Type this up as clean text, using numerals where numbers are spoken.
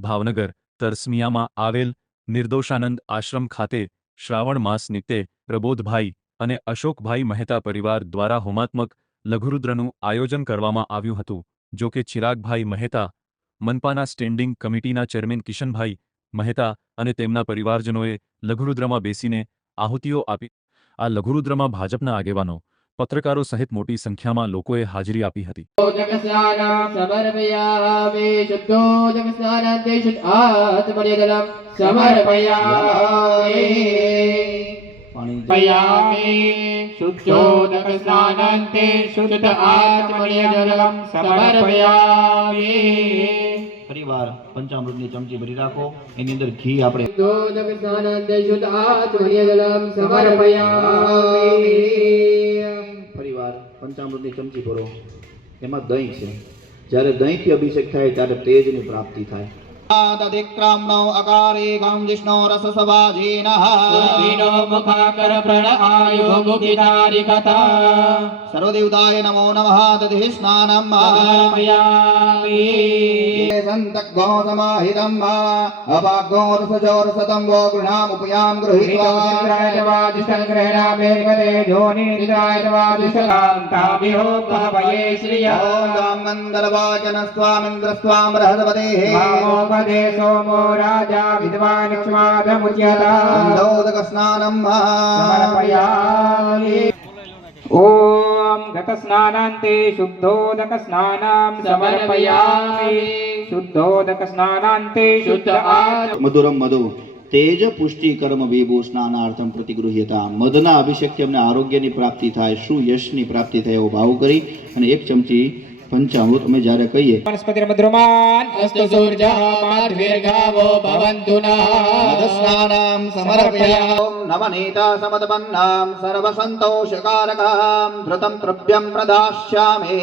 ભાવનગર તરસમિયામાં આવેલ નિર્દોષાનંદ આશ્રમ ખાતે શ્રાવણ માસ નિમિત્તે પ્રબોધભાઈ અને અશોકભાઈ મહેતા પરિવાર દ્વારા હોમાત્મક લઘુરુદ્રનું આયોજન કરવામાં આવ્યું હતું। જો કે ચિરાગભાઈ મહેતા, મનપાના સ્ટેન્ડિંગ કમિટીના ચેરમેન કિશનભાઈ મહેતા અને તેમના પરિવારજનોએ લઘુરુદ્રમાં બેસીને આહુતિઓ આપી। આ લઘુરુદ્રમાં ભાજપના આગેવાનો, પત્રકારો સહિત મોટી સંખ્યામાં લોકોએ હાજરી આપી હતી। परिवार पंचामृतनी चमची भरी राखो। एनी अंदर घी आपणे परिवार पंचामृतनी चमची भरो। एमां दही छे। ज्यारे दहीथी अभिषेक थाय त्यारे तेजनी प्राप्ति थाय। तदिक्राम्नो अकारे गं जिष्णो रससवाजेनः सुरभिनो मुखाकर प्रण आयु मुखितारि कथा सर्वदेवताय नमो नमः। दधि स्नानं समर्पयामि। सन्तग्गो समाहितं अपाग्गो रसजोरसतं वो गृहामुपयां गृहीत्वा इंद्रायवादिष्टं गृह्णामेकते जोनिन्द्रायवादिष्टान्ताभिहो भवये श्रिया ओं गन्धर्वाजनस्त्वामिन्द्रस्त्वां बृहस्पतेः दे सोमो राजा विद्वान् क्ष्मादमुच्यता दोदकस्नानं समर्पयामि। ओम गतस्नानान्ते शुद्धोदकस्नानं समर्पयामि। शुद्धोदकस्नानान्ते शुद्ध मधुरम मधु तेज पुष्टि कर्म विभू स्नानार्थम प्रतिगृह्यता। मधना अभिषेक થી અમને આરોગ્યની પ્રાપ્તિ થાય, સુયશની પ્રાપ્તિ થાય એવો ભાવ કરી અને એક ચમચી पंचामृत में जारे कहिए वनस्पति मधुरमान अस्तु सूर्यः माध्वीर्घावो भवन्तु नः मधुस्नानं समर्पयामि। नवनीता समदपन्नां सर्वसन्तोषकारकां धृतं द्रव्यं प्रदास्यामि।